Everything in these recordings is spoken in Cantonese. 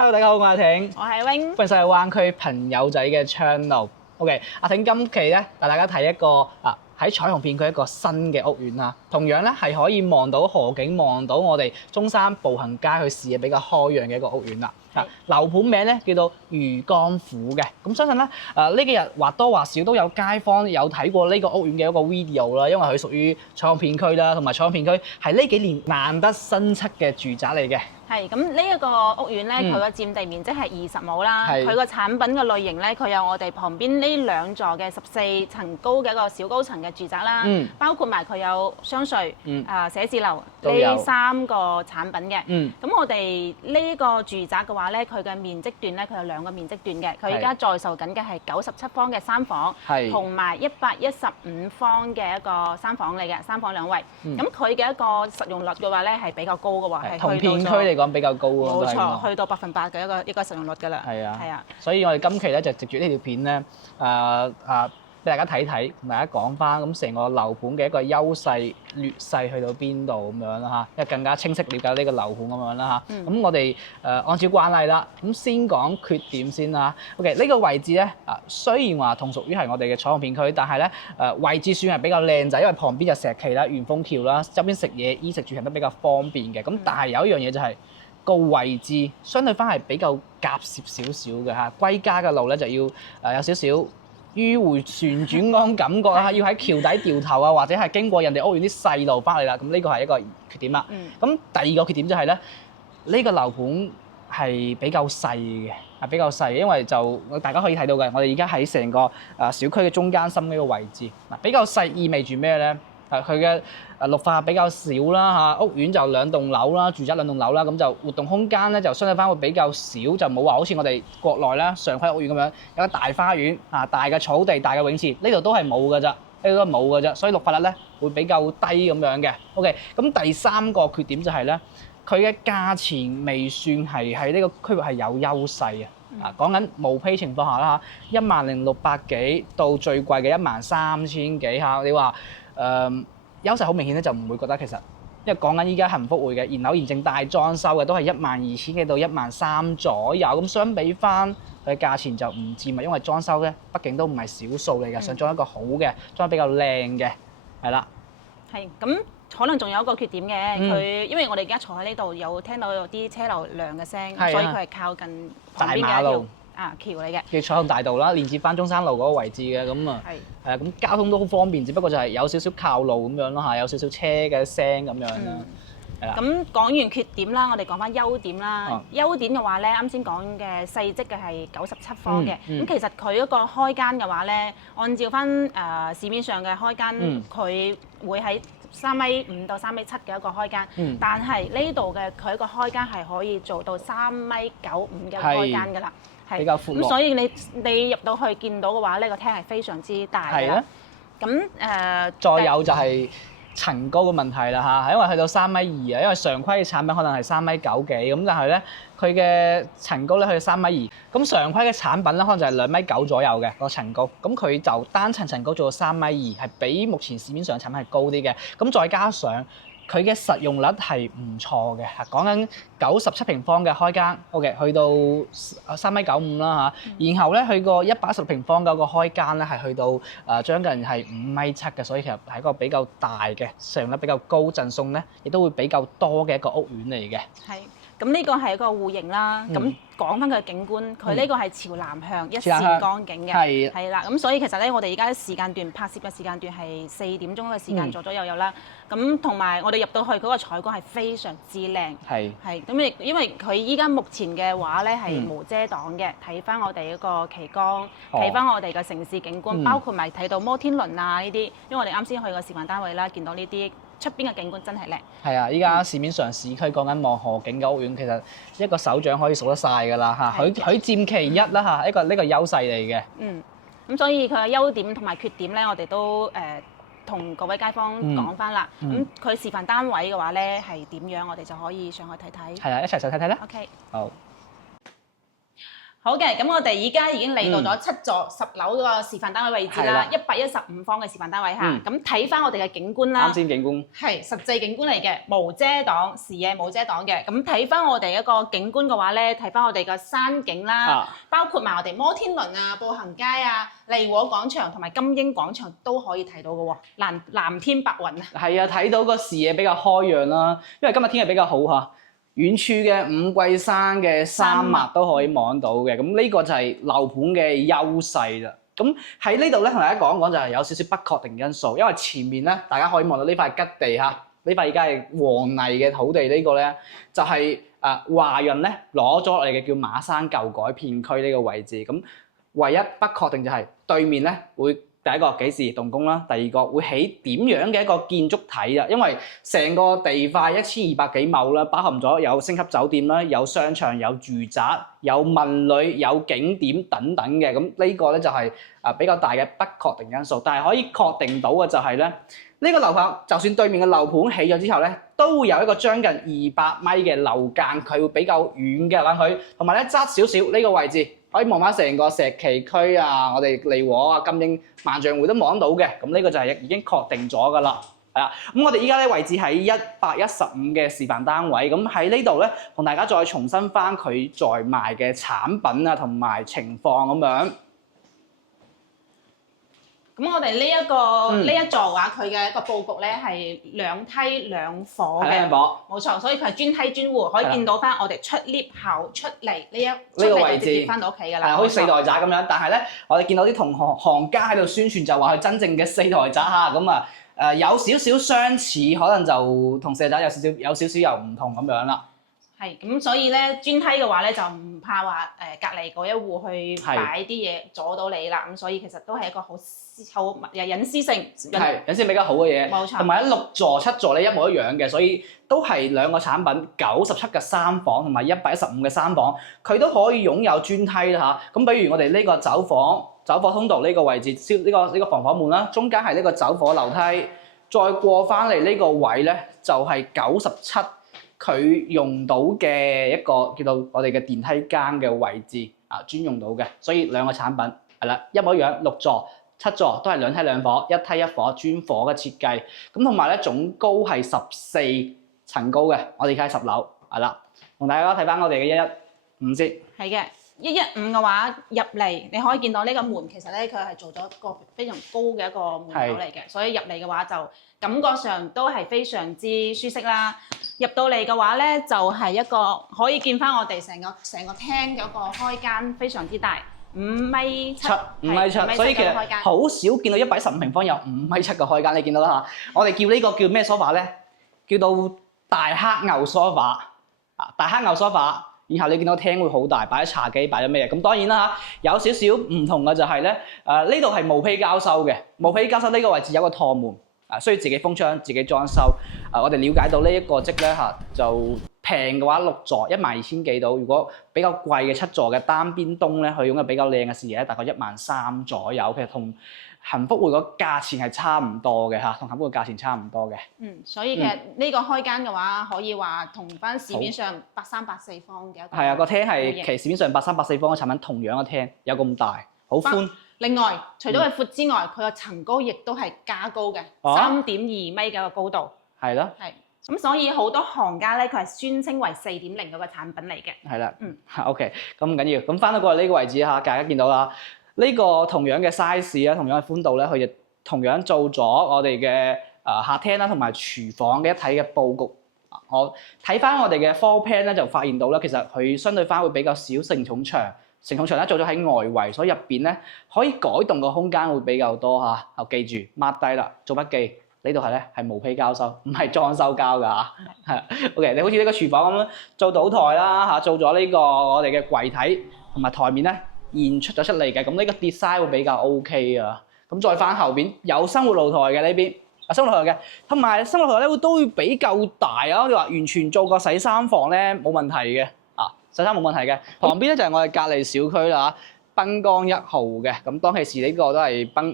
Hello，大家好，我係阿挺，我係 Wing，歡迎晒灣區朋友仔嘅 channel。OK， 阿挺今期咧帶大家睇一個喺彩虹片區一個新嘅屋苑啦。同樣咧係可以望到河景，望到我哋中山步行街去視野比較開揚嘅一個屋苑啦。樓盤名咧叫做漁光府嘅。咁相信咧呢幾日或多或少都有街坊有睇過呢個屋苑嘅一個 video 啦，因為佢屬於彩虹片區啦，同埋彩虹片區係呢幾年難得新出嘅住宅嚟嘅。係咁呢一個屋苑咧，佢個佔地面積係20畝啦。佢個產品嘅類型咧，佢有我哋旁邊呢兩座嘅14層高嘅一個小高層嘅住宅啦，包括埋佢有商稅、寫字樓呢3個產品嘅。咁我哋呢個住宅嘅話咧，佢嘅面積段咧，佢有2個面積段嘅。佢而家在售緊嘅係97方嘅3房，同埋115方嘅一個3房嚟嘅，3房2衛。咁佢嘅一個實用率嘅話咧係比較高嘅喎，係同片區嚟講比較高喎，冇錯，去到100%嘅一個實用率㗎啦。係啊，係啊，所以我哋今期咧就藉住呢條片咧，俾大家睇睇，同大家講翻咁成個樓盤嘅一個優勢劣勢去到邊度咁樣啦嚇，因為更加清晰了解呢個樓盤咁樣啦嚇。咁我哋按照慣例啦，咁先講缺點先啦。OK， 呢個位置咧雖然話同屬於係我哋嘅彩虹片區，但係咧位置算係比較靚仔，因為旁邊就石岐啦、元豐橋啦，側邊食嘢、衣食住行都比較方便嘅。咁但係有一樣嘢就係個位置相對翻係比較夾攝少少嘅嚇，歸家嘅路咧就要有少少迂迴旋轉嗰種感覺啦，要喺橋底掉頭啊，或者係經過人哋屋苑啲細路翻嚟啦，咁呢個係一個缺點啦。咁第二個缺點就係咧，呢個樓盤係比較細嘅，比較細，因為就大家可以睇到嘅，我哋而家喺成個小區嘅中間心呢個位置，比較細意味住咩咧？佢嘅綠化比較少啦嚇，屋苑就2棟樓啦，住宅2棟樓啦，咁就活動空間咧就相對翻會比較少，就冇話好似我哋國內啦常規屋苑咁樣有個大花園大嘅草地、大嘅泳池，呢度都係冇㗎咋，呢度都冇㗎咋，所以綠化率咧會比較低咁樣嘅。OK， 咁第三個缺點就係咧，佢嘅價錢未算係喺呢個區域係有優勢啊。講緊無批情況下啦嚇，10,600幾到最貴嘅13,000幾嚇，你話優勢好明顯咧，就唔會覺得其實，因為講緊依家幸福匯嘅現樓現正大裝修嘅都係12,000幾到13,000左右，咁相比翻佢嘅價錢就唔佔啊，因為裝修咧畢竟都唔係少數嚟嘅，想裝一個好嘅，裝得比較靚嘅，係啦。係咁。可能仲有一個缺點嘅，佢因為我哋而家坐喺呢度，有聽到有啲車流量嘅聲，所以佢係靠近旁邊嘅一條橋嚟嘅。叫彩虹大道啦，連接翻中山路嗰個位置嘅，咁咁交通都好方便，只不過就係有少少靠路咁樣咯嚇，有少少車嘅聲咁樣啦。咁講完缺點啦，我哋講翻優點啦。優點嘅話咧，啱先講嘅細則嘅係97方嘅，咁其實佢嗰個開間嘅話咧，按照翻市面上嘅開間，佢會喺3.5米到3.7米嘅一個開間，但係呢度嘅佢一個開間係可以做到3.95米嘅開間㗎啦，比較闊。咁所以你入到去見到嘅話，呢個廳係非常之大嘅啦。咁再有就係層高嘅問題啦嚇，因為去到3.2米啊，因為常規嘅產品可能係3.9幾米咁，但係咧佢嘅層高咧去到3.2米，咁常規嘅產品咧可能就係2.9米左右嘅個層高，咁佢就單層高做到3.2米，係比目前市面上嘅產品係高啲嘅，咁再加上佢嘅實用率係唔錯嘅，講緊97平方嘅開間 ，OK， 去到3.95米啦嚇，然後咧佢個116平方嘅個開間咧係去到將近係5.7米嘅，所以其實係一個比較大嘅，實用率比較高，贈送咧亦都會比較多嘅一個屋苑嚟嘅。係。咁呢個係一個戶型啦，咁講翻佢嘅景觀，佢呢個係朝南向一線光景嘅，係啦，咁所以其實咧，我哋而家時間段拍攝嘅時間段係4點鐘嘅時間左左右右啦，咁同埋我哋入到去嗰個採光係非常之靚，係咁因為佢依家目前嘅話咧係無遮擋嘅，睇翻我哋嗰個旗杆，睇翻我哋嘅城市景觀，包括埋睇到摩天輪啊呢啲，因為我哋啱先去個示範單位啦，見到呢啲。出邊嘅景觀真係靚。係啊，依家市面上市區講緊望河景嘅屋苑，其實一個手掌可以數得晒㗎啦嚇，佢佔其一啦嚇，呢個優勢嚟嘅。咁所以佢嘅優點同埋缺點咧，我哋都同各位街坊講翻啦。咁佢示範單位嘅話咧係點樣，我哋就可以上去睇睇。係啊，一齊上睇睇啦。OK。好。好嘅，咁我哋依家已經嚟到咗7座10樓嗰個示範單位位置啦，115方嘅示範單位嚇。咁睇翻我哋嘅景觀啦，啱先景觀係實際景觀嚟嘅，無遮擋視野冇遮擋嘅。咁睇翻我哋一個景觀嘅話咧，睇翻我哋嘅山景啦，包括埋我哋摩天輪啊、步行街啊、利和廣場同埋金鷹廣場都可以睇到嘅喎，藍天白雲啊。係啊，睇到個視野比較開揚啦，因為今日天氣比較好嚇。遠處嘅五桂山嘅山脈都可以望到嘅，咁呢個就係樓盤嘅優勢啦。咁喺呢度咧，同大家講講就係有少少不確定因素，因為前面咧大家可以望到呢塊吉地嚇，呢塊而家係黃泥嘅土地，呢個咧就係華潤咧攞咗嚟嘅叫馬山舊改片區呢個位置。咁唯一不確定就係對面咧會。第一個幾時動工啦？第二個會起點樣嘅一個建築體啊？因為成個地塊1200幾畝啦，包含咗有星級酒店啦、有商場、有住宅、有文旅、有景點等等嘅。咁呢個咧就係比較大嘅不確定因素。但係可以確定到嘅就係咧，呢個樓盤就算對面嘅樓盤起咗之後咧，都會有一個將近200米嘅樓間，佢會比較遠嘅啦佢，同埋咧側少少呢個位置。可以望翻成個石岐區啊，我哋利和啊、金鷹、萬象匯都望到嘅，咁呢個就係已經確定咗㗎啦，係啦。咁我哋依家咧位置喺115嘅示範單位，咁喺呢度咧同大家再重申翻佢在賣嘅產品啊同埋情況咁樣。咁我哋呢一座嘅話，佢嘅一個佈局咧係2梯2房嘅，冇錯，所以佢係專梯專戶，可以見到翻我哋出 lift 口出嚟呢個位置，直接翻到屋企㗎啦。係好似4台宅咁樣，但係咧我哋見到啲同行家喺度宣傳就話佢真正嘅4台宅嚇，咁啊有少少相似，可能就同4台宅有少少又唔同咁樣啦。係咁，所以咧專梯嘅話咧就唔怕話隔離嗰一戶去擺啲嘢阻到你啦。咁所以其實都係一個好有隱私性，隱私比較好嘅嘢。冇錯。同埋6座7座咧一模一樣嘅，所以都係兩個產品97嘅3房同埋115嘅3房，佢都可以擁有專梯啦嚇。咁比如我哋呢個走火通道呢個位置，呢個防火門啦，中間係呢個走火樓梯，再過翻嚟呢個位咧就係97。佢用到嘅一個叫做我哋嘅電梯間嘅位置啊，專用到嘅，所以兩個產品係啦，一模一樣，6座7座都係2梯2房，一梯一房專火嘅設計，咁同埋咧總高係14層高嘅，我哋而家喺10樓係啦，同大家睇翻我哋嘅115先。係嘅。115嘅話入嚟，你可以見到呢個門其實咧，佢係做咗一個非常高嘅一個門口嚟嘅，所以入嚟嘅話就感覺上都係非常之舒適啦。入到嚟嘅話咧，就係一個可以見翻我哋成個廳嘅一個開間非常之大，5.7米，5.7米，所以其實好少見到115平方有5.7米嘅開間，你見到啦嚇。我哋叫呢個叫咩梳化咧？叫做大黑牛梳化啊，大黑牛梳化。然後你見到廳會好大，擺咗茶几，擺咗咩嘢？咁當然啦嚇，有少少唔同嘅就係咧，呢度係毛坯交收嘅，毛坯交收呢個位置有個趟門，需要自己封窗、自己裝修。我哋了解到呢一個職咧嚇，就平嘅話6座12000幾到，如果比較貴嘅7座嘅單邊東咧，佢擁有比較靚嘅視野，大概13000左右。其實同幸福匯個價錢係差唔多嘅嚇，同幸福嘅價錢差唔多嘅。所以其實呢個開間嘅話，可以話同翻市面上83、84方嘅一個係啊，個廳係其市面上83、84方嘅產品，同樣嘅廳有咁大，好寬。另外，除咗佢闊之外，佢個層高亦都係加高嘅，3.2米嘅一個高度。係咯。係。咁所以好多行家咧，佢係宣稱為4.0嗰個產品嚟嘅。係啦。OK， 咁唔緊要。咁翻到過嚟呢個位置嚇，大家見到啦。呢個同樣嘅 size 啊，同樣嘅寬度咧，佢亦同樣做咗我哋嘅客廳啦，同埋廚房嘅一體嘅佈局。我睇翻我哋嘅 floor plan 咧，就發現到咧，其實佢相對翻會比較少承重牆。承重牆咧做咗喺外圍，所以入邊咧可以改動嘅空間會比較多嚇。我記住 mark 低啦，做筆記。呢度係咧係毛坯交收，唔係裝修膠㗎嚇。係 OK， 你好似呢個廚房咁樣做到台啦嚇，做咗呢個我哋嘅櫃體同埋台面咧。現出咗出嚟嘅，咁呢個 design 會比較 OK 啊。咁再翻後邊有生活露台嘅呢邊，生活露台嘅，同埋生活露台咧都會比較大啊。我哋話完全做個洗衫房咧冇問題嘅，洗衫冇問題嘅。旁邊咧就係我哋隔離小區啦，濱江1號嘅。咁當其時呢個都係江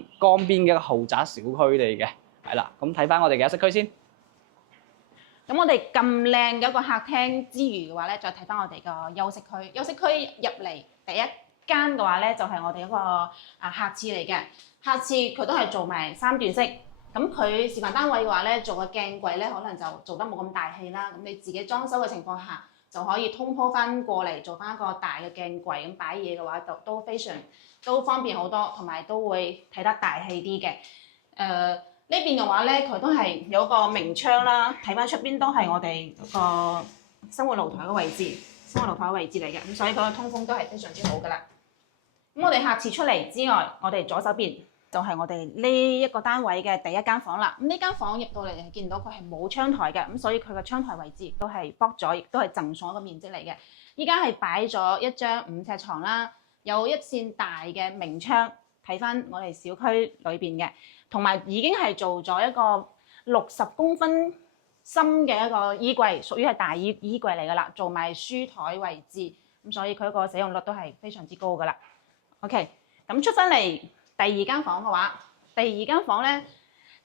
邊嘅一個豪宅小區嚟嘅，係啦。咁睇翻我哋嘅休息區先。咁我哋咁靚嘅一個客廳之餘嘅話咧，再睇翻我哋個休息區。休息區入嚟第一間嘅話咧，就係我哋一個客廁嚟嘅。客廁佢都係做埋3段式，咁佢示範單位嘅話咧，做個鏡櫃咧，可能就做得冇咁大氣啦。咁你自己裝修嘅情況下，就可以通鋪翻過嚟做翻一個大嘅鏡櫃，咁擺嘢嘅話就都方便好多，同埋都會睇得大氣啲嘅。呢邊嘅話咧，佢都係有個明窗啦，睇翻出邊都係我哋個生活露台嘅位置，嚟嘅，咁所以佢個通風都係非常之好噶啦。咁我哋下次出嚟之外，我哋左手邊就係我哋呢一個單位嘅第一間房啦。咁呢間房入到嚟係見到佢係冇窗台嘅，咁所以佢個窗台位置亦都係剝咗，亦都係贈送一個面積嚟嘅。依家係擺咗一張5尺床啦，有一扇大嘅明窗睇翻我哋小區裏邊嘅，同埋已經係做咗一個60公分深嘅一個衣櫃，屬於係大衣櫃嚟噶啦，做埋書台位置，咁所以佢個使用率都係非常之高噶啦。OK， 咁出翻嚟第二間房嘅話，第二間房咧，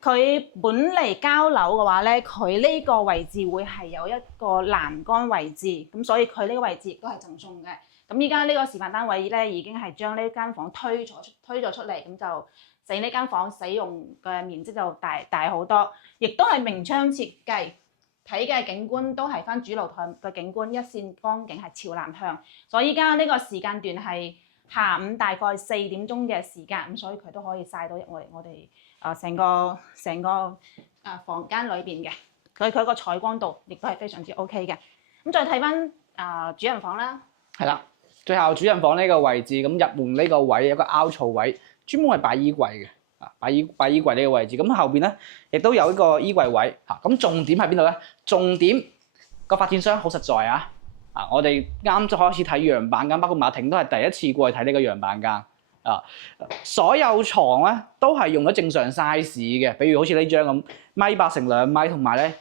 佢本嚟交樓嘅話咧，佢呢個位置會係有一個欄杆位置，咁所以佢呢個位置亦都係贈送嘅。咁依家呢個示範單位咧，已經係將呢間房推咗出嚟，咁就使呢間房使用嘅面積就大好多，亦都係明窗設計，睇嘅景觀都係翻主露台嘅景觀，一線光景係朝南向，所以依家呢個時間段係下午大概4點鐘嘅時間，咁所以佢都可以曬到我哋成個房間裏邊嘅，佢個採光度亦都係非常之 OK 嘅。咁再睇翻主人房啦，係啦，最後主人房呢個位置，咁入門呢個位有個凹槽位，專門係擺衣櫃嘅，擺衣櫃呢個位置。咁後邊咧亦都有一個衣櫃位嚇。咁重點喺邊度咧？重點個發展商好實在啊！我哋啱就開始睇樣板間，包括馬婷都係第一次過去睇呢個樣板間啊。所有床咧都係用咗正常 size 嘅，比如好似呢張咁1.8乘2米，同埋咧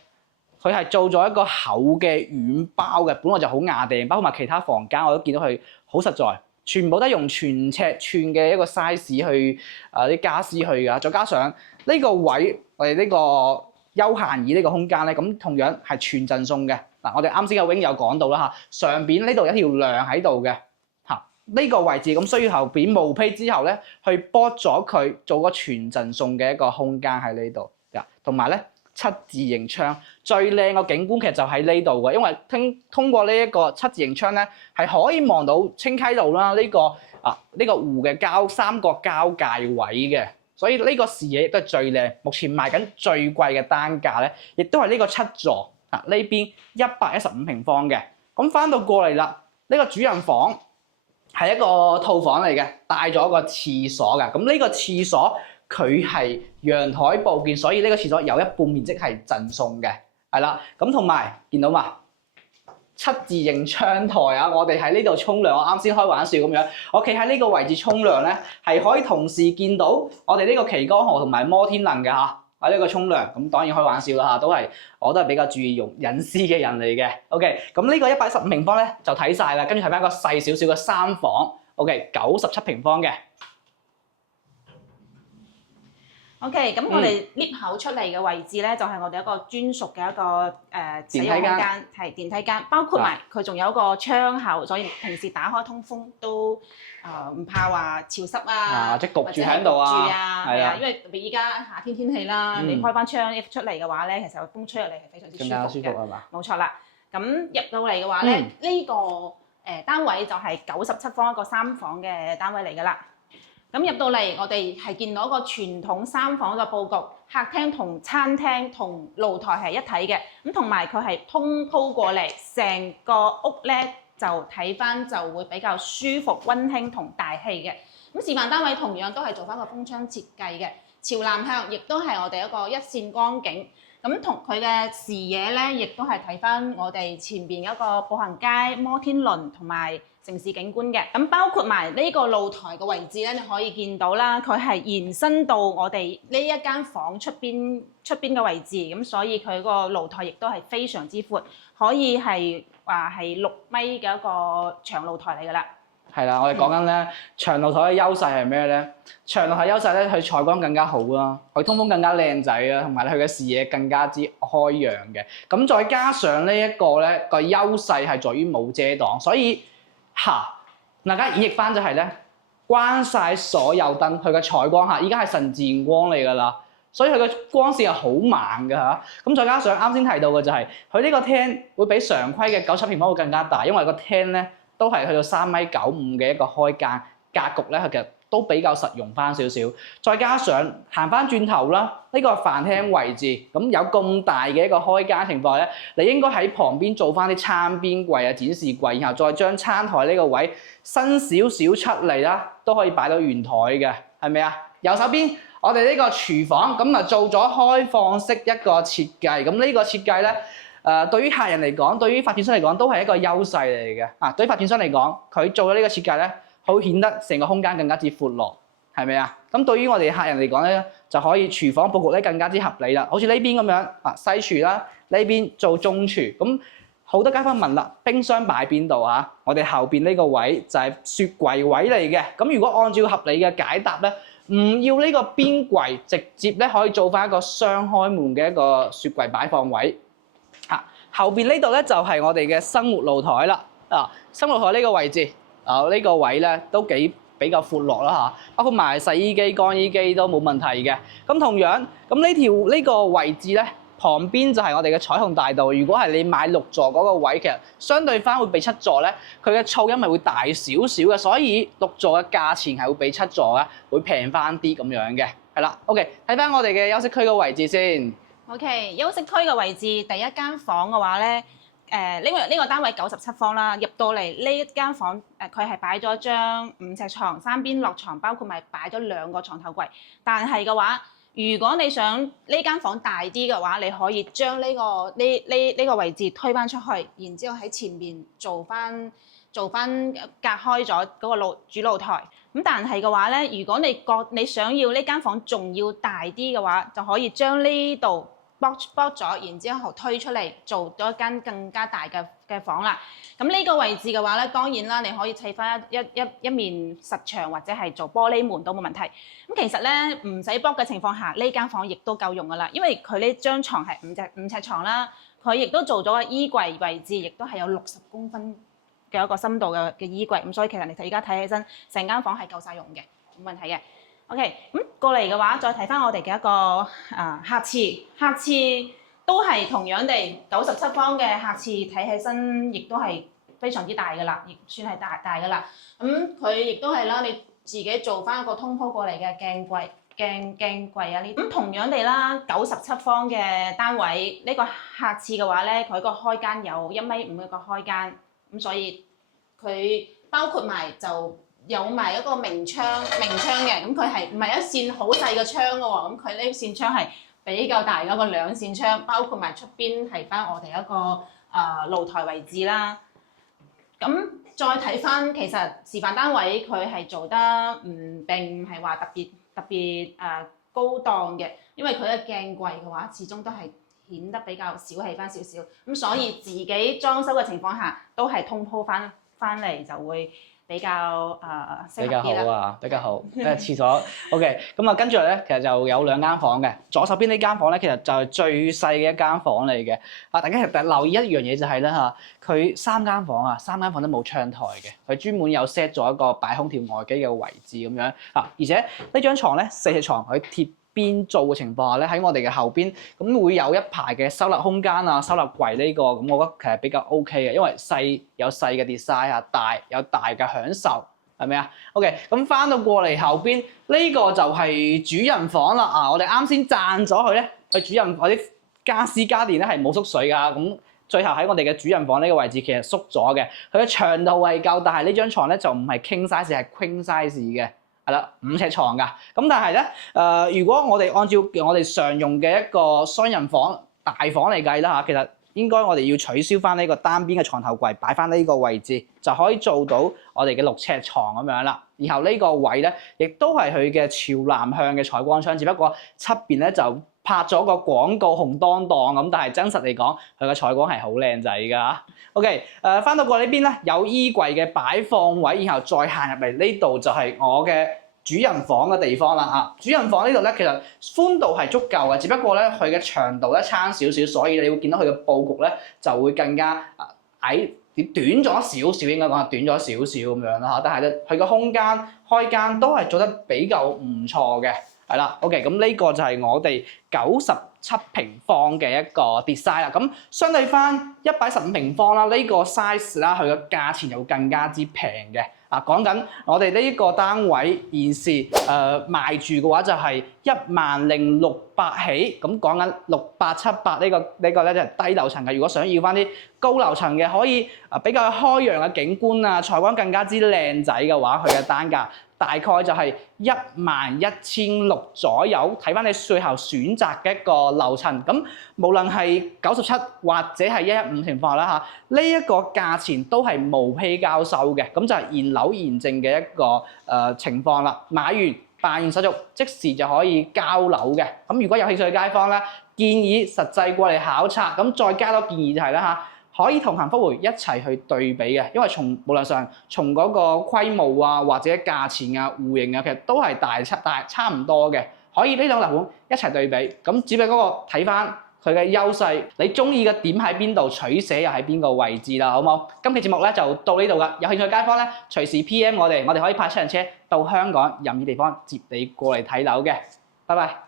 佢係做咗一個厚嘅軟包嘅，本來就好牙定，包括埋其他房間我都見到佢好實在，全部都係用全尺寸嘅一個 size 去啲傢俬去㗎，再加上呢個位我哋呢個休閒椅呢個空間咧，咁同樣係全贈送嘅。嗱，我哋啱先阿 Wing 有講到啦嚇，上邊呢度有一條梁喺度嘅嚇，呢個位置咁需要後邊毛坯之後咧，去剝咗佢做個全贈送嘅一個空間喺呢度㗎，同埋咧7字形窗最靚個景觀其實就喺呢度嘅，因為通過呢一個7字形窗咧，係可以望到清溪路啦，呢個湖嘅三角交界位嘅，所以呢個視野亦都係最靚。目前賣緊最貴嘅單價咧，亦都係呢個7座。呢邊115平方嘅，咁翻到過嚟啦，呢個主人房係一個套房嚟嘅，帶咗個廁所嘅。咁呢個廁所佢係陽台部件，所以呢個廁所有一半面積係贈送嘅，係啦。咁同埋見到嘛，7字形窗台啊，我哋喺呢度沖涼，我啱先開玩笑咁樣，我企喺呢個位置沖涼咧，係可以同時見到我哋呢個旗江河同埋摩天輪嘅嚇。喺呢個沖涼，咁當然開玩笑啦嚇，我都係比較注意用隱私嘅人嚟嘅。OK，咁呢個115平方咧就睇晒啦，跟住睇翻個細少少嘅3房 ，OK， 97平方嘅。OK， 咁我哋 lift 口出嚟嘅位置咧，就係我哋一個專屬嘅一個使用空間，係電梯間，包括埋佢仲有一個窗口，所以平時打開通風都唔怕話潮濕啊，即係焗住喺度啊，係啊，因為特別依家夏天天氣啦，你開翻窗一出嚟嘅話咧，其實風吹入嚟係非常之舒服嘅，更加舒服係嘛？冇錯啦，咁入到嚟嘅話咧，呢個單位就係97方一個3房嘅單位嚟㗎啦。咁入到嚟，我哋係見到一個傳統3房嘅佈局，客廳同餐廳同露台係一體嘅，咁同埋佢係通鋪過嚟，成個屋咧就睇翻就會比較舒服、溫馨同大氣嘅。咁示範單位同樣都係做翻個風窗設計嘅，朝南向，亦都係我哋一個一線光景。咁同佢嘅視野咧，亦都係睇翻我哋前邊一個步行街、摩天輪同埋城市景觀嘅。咁包括埋呢個露台嘅位置咧，你可以見到啦，佢係延伸到我哋呢一間房出邊嘅位置，咁所以佢個露台亦都係非常之闊，可以係話係6米嘅一個長露台嚟㗎啦。係啦，我哋講緊咧長露台嘅優勢係咩咧？長露台優勢咧，佢採光更加好啦，佢通風更加靚仔啦，同埋佢嘅視野更加之開揚嘅。咁再加上呢一個咧個優勢係在於冇遮擋，所以大家演繹翻就係咧，關晒所有燈，佢嘅採光嚇，依家係純自然光嚟㗎啦。所以佢嘅光線係好猛㗎嚇。咁再加上啱先提到嘅就係，佢呢個廳會比常規嘅97平方會更加大，因為個廳咧都係去到3.95米嘅一個開間格局咧，其實都比較實用翻少少。再加上行翻轉頭啦，呢個飯廳位置咁有咁大嘅一個開間情況咧，你應該喺旁邊做翻啲餐邊櫃啊、展示櫃，然後再將餐台呢個位伸少少出嚟啦，都可以擺到圓台嘅，係咪啊？右手邊我哋呢個廚房咁啊做咗開放式一個設計，咁呢個設計咧對於客人嚟講，對於發展商嚟講都係一個優勢嚟嘅啊！對於發展商嚟講，佢做咗呢個設計咧，好顯得成個空間更加之闊落，係咪啊？咁對於我哋客人嚟講咧，就可以廚房佈局咧更加之合理啦。好似呢邊咁樣啊，西廚啦，呢邊做中廚。咁好多街坊問啦，冰箱擺邊度啊？我哋後邊呢個位就係雪櫃位嚟嘅。咁如果按照合理嘅解答咧，唔要呢個邊櫃，直接咧可以做翻一個雙開門嘅一個雪櫃擺放位。後邊呢度咧就係我哋嘅生活露台啦。生活露台呢個位置，呢個位咧都比較闊落啦嚇，包括埋洗衣機、乾衣機都冇問題嘅。咁同樣，咁呢個位置咧，旁邊就係我哋嘅彩虹大道。如果係你買6座嗰個位，其實相對翻會比7座咧，佢嘅噪音係會大少少嘅，所以6座嘅價錢係會比7座咧會平翻啲咁樣嘅。係啦 ，OK， 睇翻我哋嘅休息區嘅位置先。OK， 休息區嘅位置，第一間房嘅話咧，呢個單位97方啦，入到嚟呢一間房，佢係擺咗張5尺床，三邊落床，包括埋擺咗2個床頭櫃。但係嘅話，如果你想呢間房大啲嘅話，你可以將呢個位置推返出去，然之後喺前面做返隔開咗嗰個主露台。咁但係嘅話咧，如果你想要呢間房仲要大啲嘅話，就可以將呢度剝咗，然之後推出嚟做咗一間更加大嘅房啦。咁呢個位置嘅話咧，當然啦，你可以砌翻一面實牆或者係做玻璃門都冇問題。咁其實咧唔使剝嘅情況下，呢間房亦都夠用噶啦，因為佢呢張床係5尺床啦，佢亦都做咗個衣櫃位置，亦都係有60公分嘅一個深度嘅衣櫃。咁所以其實你而家睇起身，成間房係夠晒用嘅，冇問題嘅。OK， 咁過嚟嘅話，再睇翻我哋嘅一個客廁，客廁都係同樣地97方嘅客廁，睇起身亦都係非常之大嘅啦，亦算係大嘅啦。咁佢亦都係啦，你自己做翻一個通鋪過嚟嘅鏡櫃啊呢。咁同樣地啦，97方嘅單位呢個客廁嘅話咧，佢個開間有1.5米嘅個開間，咁所以佢包括埋就有埋一個明窗嘅，咁佢係唔係一扇好細嘅窗嘅喎？咁佢呢扇窗係比較大嘅一個2扇窗，包括埋出邊係翻我哋一個露台位置啦。咁再睇翻，其實示範單位佢係做得並唔係話特別高檔嘅，因為佢嘅鏡櫃嘅話，始終都係顯得比較小氣翻少少。咁所以自己裝修嘅情況下，都係通鋪翻嚟就會比較適合啲啦。比較好啊，比較好。廁所 OK， 咁跟住咧，其實就有2間房嘅。左手邊呢間房咧，其實就係最細嘅一間房嚟嘅。大家其實留意一樣嘢就係咧嚇，佢3間房啊，3間房都冇窗台嘅，佢專門有 set 咗一個擺空調外機嘅位置咁樣啊。而且呢張床咧，4隻床佢貼邊做嘅情況下咧，喺我哋嘅後邊咁會有一排嘅收納空間啊、收納櫃呢個，咁我覺得其實比較 OK 嘅，因為細有細嘅 design 啊，大有大嘅享受，係咪啊 ？OK， 咁翻到過嚟後邊呢個就係主人房啦啊！我哋啱先讚咗佢咧，佢主人嗰啲家私家電咧係冇縮水㗎，咁最後喺我哋嘅主人房呢個位置其實縮咗嘅，佢嘅長度係夠，但係呢張床咧就唔係 king size 係 queen size 嘅。係啦，5尺床㗎，咁但係咧，如果我哋按照我哋常用嘅一個雙人房大房嚟計啦嚇，其實應該我哋要取消翻呢個單邊嘅床頭櫃，擺翻呢個位置，就可以做到我哋嘅6尺床咁樣啦。然後呢個位咧，亦都係佢嘅朝南向嘅採光窗，只不過側邊咧就拍咗個廣告紅當當咁，但係真實嚟講，佢嘅採光係好靚仔㗎。OK， 翻到過呢邊咧，有衣櫃嘅擺放位，然後再行入嚟呢度就係我嘅主人房嘅地方啦啊！主人房呢度咧，其實寬度係足夠嘅，只不過咧佢嘅長度咧差少少，所以你會見到佢嘅佈局咧就會更加矮短咗少少，應該講係短咗少少咁樣啦嚇。但係咧，佢個空間開間都係做得比較唔錯嘅，係啦。OK， 咁呢個就係我哋97平方嘅一個 design 啦。咁相對翻115平方啦，呢個 size 啦，佢個價錢又更加之平嘅。啊，講緊我哋呢個單位現時賣住嘅話就係10600起，咁講緊6878呢個咧就係低樓層嘅。如果想要翻啲高樓層嘅，可以比較開揚嘅景觀啊，採光更加之靚仔嘅話，佢嘅單價大概就係11600左右。睇翻你最後選擇嘅一個樓層，咁無論係97或者係115情況啦嚇，呢一個價錢都係無批交收嘅，咁就係現樓現證嘅一個情況啦。買完辦完手續即時就可以交樓嘅。咁如果有興趣嘅街坊咧，建議實際過嚟考察，咁再加多建議就係啦嚇，可以同行福回一齊去對比嘅，因為無論上從嗰個規模啊或者價錢啊戶型啊，其實都係差唔多嘅。可以呢兩樓盤一齊對比，咁只不過嗰個睇翻佢嘅優勢，你中意嘅點喺邊度，取捨又喺邊個位置啦，好冇？今期節目咧就到呢度㗎，有興趣嘅街坊咧隨時 PM 我哋可以派7人車到香港任意地方接你過嚟睇樓嘅，拜拜。